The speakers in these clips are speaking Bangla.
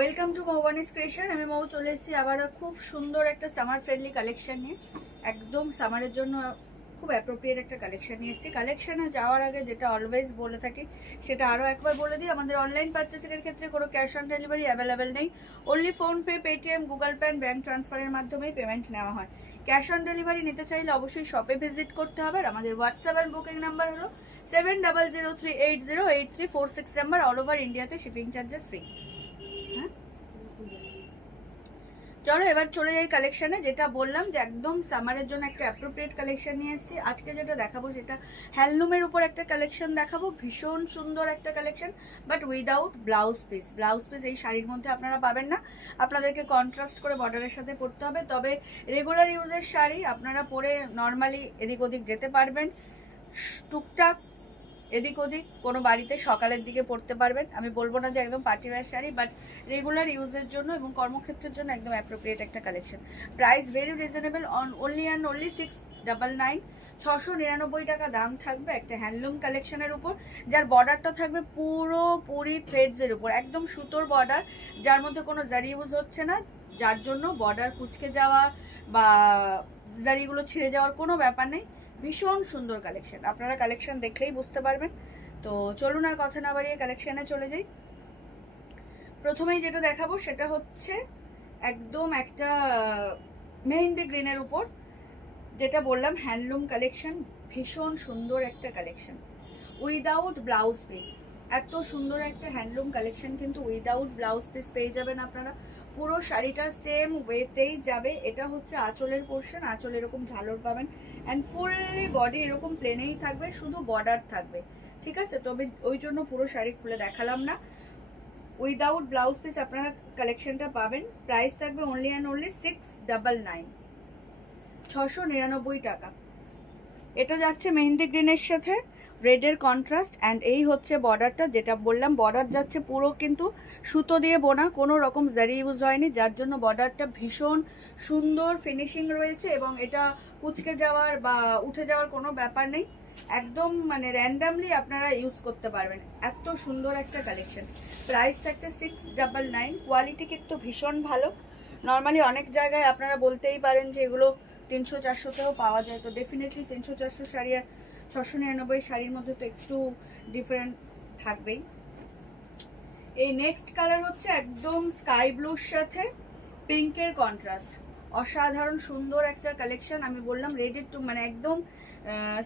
Welcome to মৌবানিস creation. আমি মৌ চলে এসেছি আবারও খুব সুন্দর একটা সামার ফ্রেন্ডলি কালেকশন নিয়ে। একদম সামারের জন্য খুব অ্যাপ্রোপ্রিয়েট একটা কালেকশন নিয়ে এসেছি। কালেকশনে যাওয়ার আগে যেটা অলওয়েজ বলে থাকি সেটা আরও একবার বলে দিই, আমাদের অনলাইন পারচেসিংয়ের ক্ষেত্রে কোনো ক্যাশ অন ডেলিভারি অ্যাভেলেবেল নেই। Only PhonePe, Paytm, Google pay and bank ট্রান্সফারের মাধ্যমেই পেমেন্ট নেওয়া হয়। ক্যাশ অন ডেলিভারি নিতে চাইলে অবশ্যই শপে ভিজিট করতে হবে। আর আমাদের হোয়াটসঅ্যাপ অ্যান্ড বুকিং নাম্বার হলো 7003808346 নাম্বার। অল ওভার ইন্ডিয়াতে শিপিং চার্জেস ফ্রি। চলো এবার চলে যাই কালেকশানে। যেটা বললাম যে একদম সামারের জন্য একটা অ্যাপ্রোপ্রিয়েট কালেকশন নিয়ে এসেছি। আজকে যেটা দেখাবো সেটা হ্যান্ডলুমের উপর একটা কালেকশন দেখাবো, ভীষণ সুন্দর একটা collection, but without blouse piece. Blouse piece এই শাড়ির মধ্যে আপনারা পাবেন না, আপনাদেরকে কন্ট্রাস্ট করে বর্ডারের সাথে পরতে হবে। তবে রেগুলার ইউজের শাড়ি আপনারা পরে নর্মালি এদিক ওদিক যেতে পারবেন, টুকটাক এদিক ওদিক কোনো বাড়িতে সকালের দিকে পরতে পারবেন। আমি বলবো না যে একদম party wear sari, but regular ইউজের জন্য এবং কর্মক্ষেত্রের জন্য একদম অ্যাপ্রোপ্রিয়েট একটা collection. Price very reasonable, only 699, 699 টাকা দাম থাকবে একটা হ্যান্ডলুম কালেকশনের উপর, যার বর্ডারটা থাকবে পুরোপুরি থ্রেডসের উপর, একদম সুতোর বর্ডার, যার মধ্যে কোনো জারি ইউজ হচ্ছে না, যার জন্য বর্ডার কুচকে যাওয়ার বা জারিগুলো ছিঁড়ে যাওয়ার কোনো ব্যাপার নেই। ভীষণ সুন্দর কালেকশন, আপনারা কালেকশন দেখলেই বুঝতে পারবেন। তো চলুন আর কথা না বাড়িয়ে কালেকশনে চলে যাই। প্রথমেই যেটা দেখাবো সেটা হচ্ছে একদম একটা মেহেন্দি গ্রিনের উপর, যেটা বললাম হ্যান্ডলুম কালেকশন, ভীষণ সুন্দর একটা কালেকশন উইদাউট ব্লাউজ পিস। এত সুন্দর একটা হ্যান্ডলুম কালেকশন কিন্তু উইদাউট ব্লাউজ পিস পেয়ে যাবেন আপনারা। পুরো শাড়িটা সেম ওয়েতেই যাবে। এটা হচ্ছে আঁচলের পোর্শন, আঁচল এরকম ঝালর পাবেন, অ্যান্ড ফুললি বডি এরকম প্লেনেই থাকবে, শুধু বর্ডার থাকবে, ঠিক আছে? তবে ওই জন্য পুরো শাড়ি খুলে দেখালাম না। উইদাউট ব্লাউজ পিস আপনারা কালেকশনটা পাবেন। প্রাইস থাকবে অনলি 699, 699 টাকা। এটা যাচ্ছে মেহেন্দি গ্রিনের সাথে রেডের কন্ট্রাস্ট, অ্যান্ড এই হচ্ছে বর্ডারটা, যেটা বললাম বর্ডার যাচ্ছে পুরো কিন্তু সুতো দিয়ে বোনা, কোনো রকম জারি ইউজ হয়নি, যার জন্য বর্ডারটা ভীষণ সুন্দর ফিনিশিং রয়েছে এবং এটা কুচকে যাওয়ার বা উঠে যাওয়ার কোনো ব্যাপার নেই। একদম মানে র্যান্ডামলি আপনারা ইউজ করতে পারবেন, এত সুন্দর একটা কালেকশন। প্রাইস থাকছে 699। কোয়ালিটি কিন্তু ভীষণ ভালো। নর্মালি অনেক জায়গায় আপনারা বলতেই পারেন যে এগুলো 300-400তেও পাওয়া যায়, তো ডেফিনেটলি 300-400 শাড়ি আর 699 শাড়ির মধ্যে তো একটু ডিফারেন্ট থাকবেই। এই নেক্সট কালার হচ্ছে একদম স্কাই ব্লুর সাথে পিঙ্কের কন্ট্রাস্ট, অসাধারণ সুন্দর একটা কালেকশন। আমি বললাম রেডি টু মানে একদম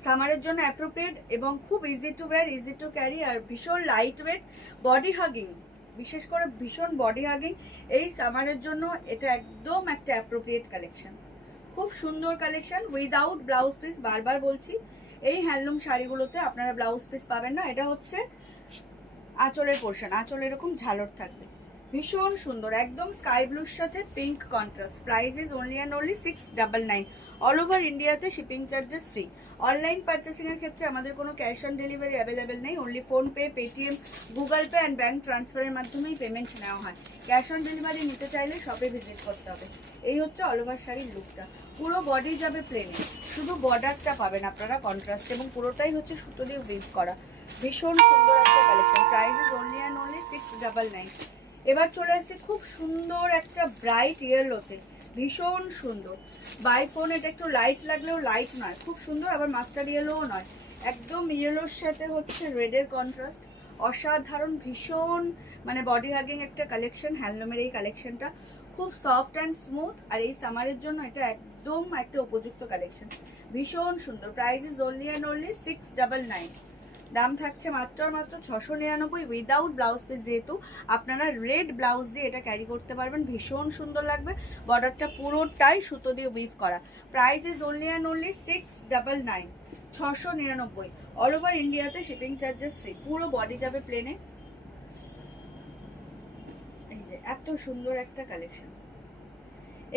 সামারের জন্য অ্যাপ্রোপ্রিয়েট এবং খুব easy to wear, easy to carry, আর ভীষণ লাইট ওয়েট, বডি হাগিং, বিশেষ করে ভীষণ বডি হাগিং। এই সামারের জন্য এটা একদম একটা অ্যাপ্রোপ্রিয়েট কালেকশন, খুব সুন্দর কালেকশন উইদাউট ব্লাউজ পিস। বারবার বলছি এই হ্যান্ডলুম শাড়িগুলোতে আপনারা ব্লাউজ পিস পাবেন না। এটা হচ্ছে আঁচলের পোর্শন, আঁচল এরকম ঝালর থাকবে, ভীষণ সুন্দর, একদম স্কাই ব্লুর সাথে pink contrast. Price is only 699। All over ইন্ডিয়াতে শিপিং চার্জেস ফ্রি। অনলাইন পারচেসিংয়ের ক্ষেত্রে আমাদের কোনো ক্যাশ অন ডেলিভারি অ্যাভেলেবেল নেই। Only PhonePe, Paytm, Google pay and bank ট্রান্সফারের মাধ্যমেই পেমেন্ট নেওয়া হয়। ক্যাশ অন ডেলিভারি নিতে চাইলে শপে ভিজিট করতে হবে। এই হচ্ছে অল ওভার শাড়ির লুকটা, পুরো বডি যাবে প্লেনে, শুধু বর্ডারটা পাবেন আপনারা কন্ট্রাস্ট, এবং পুরোটাই হচ্ছে সুতো দিয়ে উইভ করা, ভীষণ সুন্দর একটা কালেকশন। Price is only 699। এবার চলে আসছে খুব সুন্দর একটা ব্রাইট ইয়েলোতে, ভীষণ সুন্দর। বাই ফোন এটা একটু লাইট লাগলেও লাইট নয়, খুব সুন্দর, আবার মাস্টার ইয়েলোও নয়, একদম ইয়েলোর সাথে হচ্ছে রেডের কন্ট্রাস্ট, অসাধারণ, ভীষণ মানে বডি হাগিং একটা কালেকশন। হ্যান্ডলুমের এই কালেকশনটা খুব সফট অ্যান্ড স্মুথ, আর এই সামারের জন্য এটা একদম একটা উপযুক্ত কালেকশন, ভীষণ সুন্দর। Price is only 699। দাম থাকছে মাত্র 699 উইদাউট ব্লাউজ পিস। যেহেতু আপনারা রেড ব্লাউজ দিয়ে এটা ক্যারি করতে পারবেন, ভীষণ সুন্দর লাগবে, বর্ডারটা পুরোটাই সুতো দিয়ে উইভ করা। Price is only 699, 699। All over ইন্ডিয়াতে শিপিং চার্জেস ফ্রি, পুরো বডি যাবে প্লেনে। এই যে এত সুন্দর একটা কালেকশন,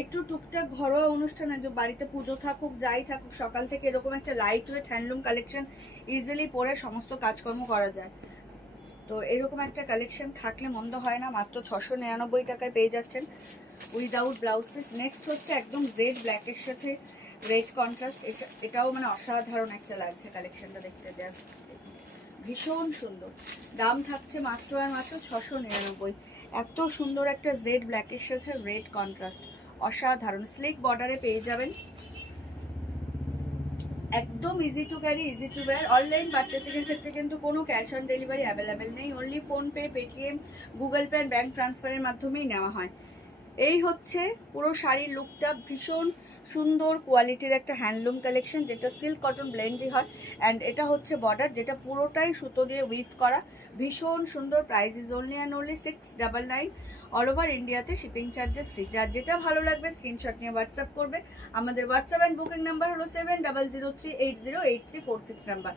একটু টুকটাক ঘরোয়া অনুষ্ঠানে, বাড়িতে পুজো থাকুক যাই থাকুক, সকাল থেকে এরকম একটা light weight handloom collection easily পরে সমস্ত কাজকর্ম করা যায়। তো এরকম একটা কালেকশন থাকলে মন্দ হয় না। মাত্র 699 টাকায় পেয়ে যাচ্ছেন উইদাউট ব্লাউজ পিস। নেক্সট হচ্ছে একদম জেড ব্ল্যাকের সাথে রেড কন্ট্রাস্ট, এটাও মানে অসাধারণ একটা লাগছে কালেকশনটা দেখতে, জাস্ট ভীষণ সুন্দর। দাম থাকছে মাত্র আর মাত্র 699। এত সুন্দর একটা জেড ব্ল্যাকের সাথে রেড কন্ট্রাস্ট, অসাধারণ। স্লিক বর্ডারে পেয়ে যাবেন, একদম easy to carry, easy to wear. Online পারচেসিংয়ের ক্ষেত্রে কিন্তু কোনো ক্যাশ অন ডেলিভারি অ্যাভেলেবেল নেই, only PhonePe, Paytm, Google Pay আর ব্যাঙ্ক ট্রান্সফারের মাধ্যমেই নেওয়া হয়। এই হচ্ছে পুরো শাড়ির লুকটা, ভীষণ সুন্দর কোয়ালিটির একটা হ্যান্ডলুম কালেকশন, যেটা সিল্ক কটন ব্লেন্ডই হয়। অ্যান্ড এটা হচ্ছে বর্ডার, যেটা পুরোটাই সুতো দিয়ে উইভ করা, ভীষণ সুন্দর। Price is only and only 699। All over ইন্ডিয়াতে শিপিং চার্জেস ফ্রি। যার যেটা ভালো লাগবে স্ক্রিনশট নিয়ে হোয়াটসঅ্যাপ করবে। আমাদের হোয়াটসঅ্যাপ অ্যান্ড বুকিং নাম্বার হলো 7003808346 নাম্বার।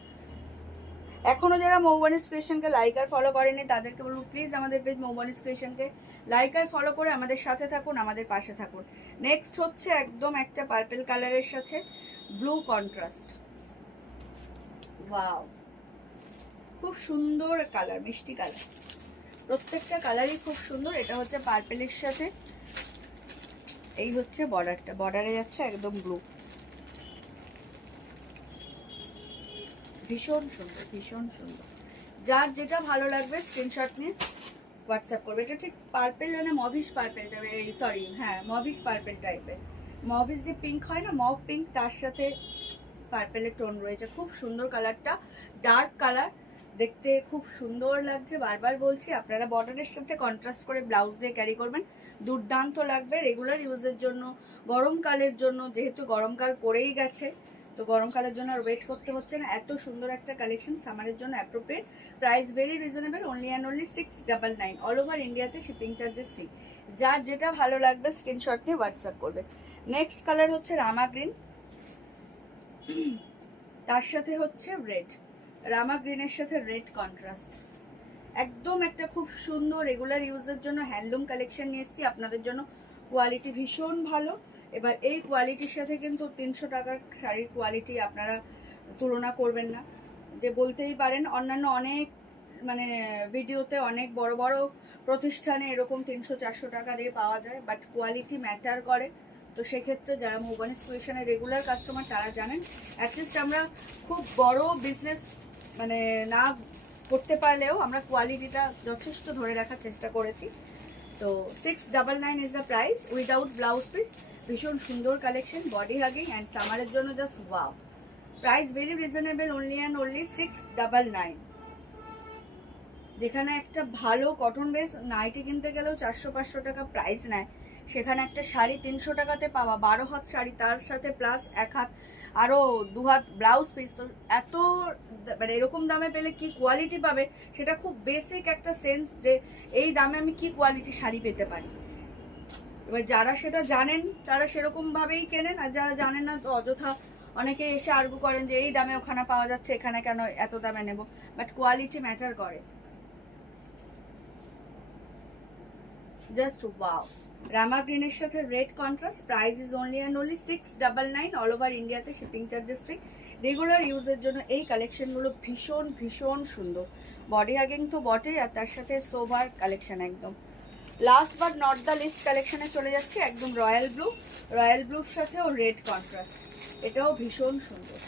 এখনও যারা মৌবানিস ক্রিয়েশনকে লাইক আর ফলো করেনি তাদেরকে বলবো প্লিজ আমাদের পেজ মৌবানিস ক্রিয়েশনকে লাইক আর ফলো করে আমাদের সাথে থাকুন, আমাদের পাশে থাকুন। নেক্সট হচ্ছে একদম একটা পার্পল কালারের সাথে ব্লু কন্ট্রাস্ট। ওয়াও, খুব সুন্দর কালার, মিষ্টি কালার, প্রত্যেকটা কালারই খুব সুন্দর। এটা হচ্ছে পার্পলের সাথে, এই হচ্ছে বর্ডারটা, বর্ডারে যাচ্ছে একদম ব্লু, ভীষণ সুন্দর, ভীষণ সুন্দর। যার যেটা ভালো লাগবে স্ক্রিনশট নিয়ে হোয়াটসঅ্যাপ করবে। এটা ঠিক পার্পেল মানে মভিশ পার্পেল টাইপের, সরি হ্যাঁ মভিশ পার্পেল টাইপের। মভিশ যে পিঙ্ক হয় না, মভ পিঙ্ক, তার সাথে পার্পেলের টোন রয়েছে। খুব সুন্দর কালারটা, ডার্ক কালার, দেখতে খুব সুন্দর লাগছে। বারবার বলছি আপনারা বর্ডারের সাথে কন্ট্রাস্ট করে ব্লাউজ দিয়ে ক্যারি করবেন, দুর্দান্ত লাগবে। রেগুলার ইউজের জন্য, গরমকালের জন্য, যেহেতু গরমকাল পড়েই গেছে তো গরমকালের জন্য আর ওয়েট করতে হচ্ছে না। এত সুন্দর একটা কালেকশন সামারের জন্য appropriate. Price very reasonable, only and only 699। All over ইন্ডিয়াতে শিপিং চার্জেস ফ্রি। যার যেটা ভালো লাগবে স্ক্রিনশট নিয়ে হোয়াটসঅ্যাপ করবে। নেক্সট কালার হচ্ছে রামা গ্রিন, তার সাথে হচ্ছে রেড। রামা গ্রিনের সাথে রেড কন্ট্রাস্ট, একদম একটা খুব সুন্দর রেগুলার ইউজের জন্য হ্যান্ডলুম কালেকশন নিয়ে এসেছি আপনাদের জন্য। কোয়ালিটি ভীষণ ভালো। এবার এই কোয়ালিটির সাথে কিন্তু 300 টাকার শাড়ির কোয়ালিটি আপনারা তুলনা করবেন না। যে বলতেই পারেন অন্যান্য অনেক মানে ভিডিওতে অনেক বড় বড় প্রতিষ্ঠানে এরকম 300-400 টাকা দিয়ে পাওয়া যায়, বাট কোয়ালিটি ম্যাটার করে। তো সেক্ষেত্রে যারা মৌবানিস ক্রিয়েশনের রেগুলার কাস্টমার তারা জানেন, অ্যাটলিস্ট আমরা খুব বড় বিজনেস মানে না করতে পারলেও আমরা কোয়ালিটিটা যথেষ্ট ধরে রাখার চেষ্টা করেছি। তো 699 is the price without blouse piece. ভীষণ সুন্দর কালেকশন, বডি হাগিং অ্যান্ড সামারের জন্য just wow. Price very reasonable, only and only 699। যেখানে একটা ভালো কটন বেস নাইটি কিনতে গেলেও 400-500 টাকা প্রাইস নেয়, সেখানে একটা শাড়ি 300 টাকাতে পাওয়া, 12 হাত শাড়ি, তার সাথে প্লাস 1 হাত আরও 2 হাত ব্লাউজ পিস। তো এত মানে এরকম দামে পেলে কি কোয়ালিটি পাবে, সেটা খুব বেসিক একটা সেন্স যে এই দামে আমি কি কোয়ালিটি শাড়ি পেতে পারি। এবার যারা সেটা জানেন তারা সেরকমভাবেই কেনেন, আর যারা জানেন না তো অযথা অনেকে এসে আর্গু করেন যে এই দামে ওখানে পাওয়া যাচ্ছে, এখানে কেন এত দামে নেব। বাট কোয়ালিটি ম্যাটার করে। জাস্ট ওয়াও, রামা গ্রিনের সাথে red contrast. Price is only and only 699। All over ইন্ডিয়াতে শিপিং চার্জেস ফ্রি। রেগুলার ইউজের জন্য এই কালেকশনগুলো ভীষণ ভীষণ সুন্দর। বডি হাগিং তো বটেই, আর তার সাথে সোভার কালেকশন একদম। Last but not the least কালেকশনে চলে যাচ্ছে একদম রয়্যাল ব্লু। রয়্যাল ব্লুর সাথেও রেড কন্ট্রাস্ট, এটাও ভীষণ সুন্দর।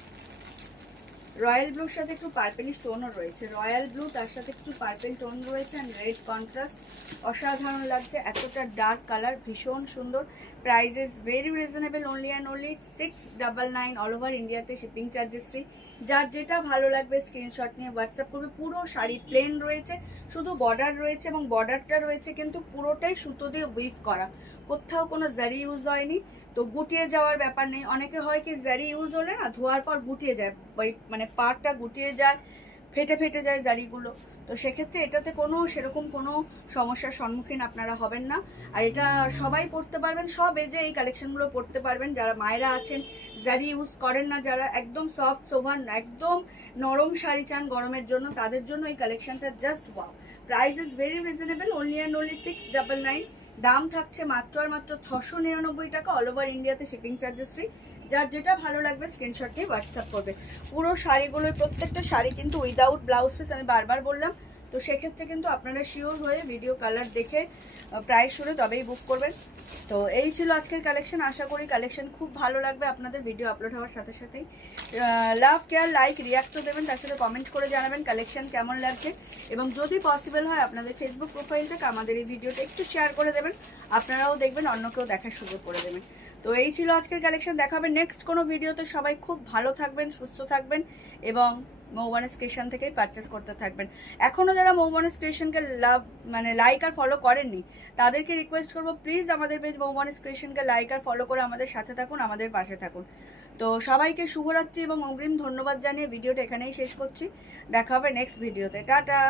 রয়্যাল ব্লুর সাথে একটু পার্পেলিশ টোনও রয়েছে। রয়্যাল ব্লু তার সাথে একটু পার্পেল টোন রয়েছে অ্যান্ড রেড কন্ট্রাস্ট, অসাধারণ লাগছে। এতটা ডার্ক কালার, ভীষণ সুন্দর। Price is very reasonable, only and only 699। All over ইন্ডিয়াতে শিপিং চার্জেস ফ্রি। যার যেটা ভালো লাগবে স্ক্রিনশট নিয়ে হোয়াটসঅ্যাপ করবে। পুরো শাড়ি প্লেন রয়েছে, শুধু বর্ডার রয়েছে এবং বর্ডারটা রয়েছে কিন্তু পুরোটাই সুতো দিয়ে উইভ করা, কোথাও কোনো জারি ইউজ হয়নি। তো গুটিয়ে যাওয়ার ব্যাপার নেই। অনেকে হয় কি জারি ইউজ হলে না ধোয়ার পর গুটিয়ে যায়, মানে পাড়টা গুটিয়ে যায়, ফেটে ফেটে যায় জারিগুলো। তো সেক্ষেত্রে এটাতে কোনো সেরকম কোনো সমস্যার সম্মুখীন আপনারা হবেন না। আর এটা সবাই পরতে পারবেন, সব এজে এই কালেকশনগুলো পরতে পারবেন। যারা মায়েরা আছেন, জারি ইউজ করেন না, যারা একদম সফট সোভার একদম নরম শাড়ি চান গরমের জন্য, তাদের জন্য এই কালেকশনটা just wow. Price is very reasonable, only and only 699। দাম থাকছে মাত্র আর মাত্র 699 টাকা। অল ওভার ইন্ডিয়াতে শিপিং চার্জেস ফ্রি। যার যেটা ভালো লাগবে স্ক্রিনশট নিয়ে হোয়াটসঅ্যাপ করবে। পুরো শাড়িগুলোর প্রত্যেকটা শাড়ি কিন্তু উইদাউট ব্লাউজ পিস, আমি বারবার বললাম তো সেক্ষেত্রে কিন্তু আপনারা শিওর হয়ে ভিডিও কালার দেখে প্রাইস শুনে তবেই বুক করবেন। তো এই ছিল আজকের কালেকশন। আশা করি কালেকশন খুব ভালো লাগবে আপনাদের ভিডিও আপলোড হওয়ার সাথে সাথেই। লাভ কেয়ার লাইক রিয়াক্ট তো দেবেন, তার সাথে কমেন্ট করে জানাবেন কালেকশন কেমন লাগছে, এবং যদি পসিবল হয় আপনাদের ফেসবুক প্রোফাইল থেকে আমাদের এই ভিডিওটা একটু শেয়ার করে দেবেন, আপনারাও দেখবেন, অন্যকেও দেখার সুযোগ করে দেবেন। তো এই ছিল আজকের কালেকশন। দেখা হবে নেক্সট কোনো ভিডিওতে। সবাই খুব ভালো থাকবেন, সুস্থ থাকবেন এবং মৌবনিস ক্রিয়েশন থেকেই পারচেস করতে থাকবেন। এখনও যারা মৌবনিস ক্রিয়েশনকে লাইক আর ফলো করেননি তাদেরকে রিকোয়েস্ট করবো প্লিজ আমাদের পেজ মৌবনিস ক্রিয়েশনকে লাইক আর ফলো করে আমাদের সাথে থাকুন, আমাদের পাশে থাকুন। তো সবাইকে শুভরাত্রি এবং অগ্রিম ধন্যবাদ জানিয়ে ভিডিওটা এখানেই শেষ করছি। দেখা হবে নেক্সট ভিডিওতে। টাটা।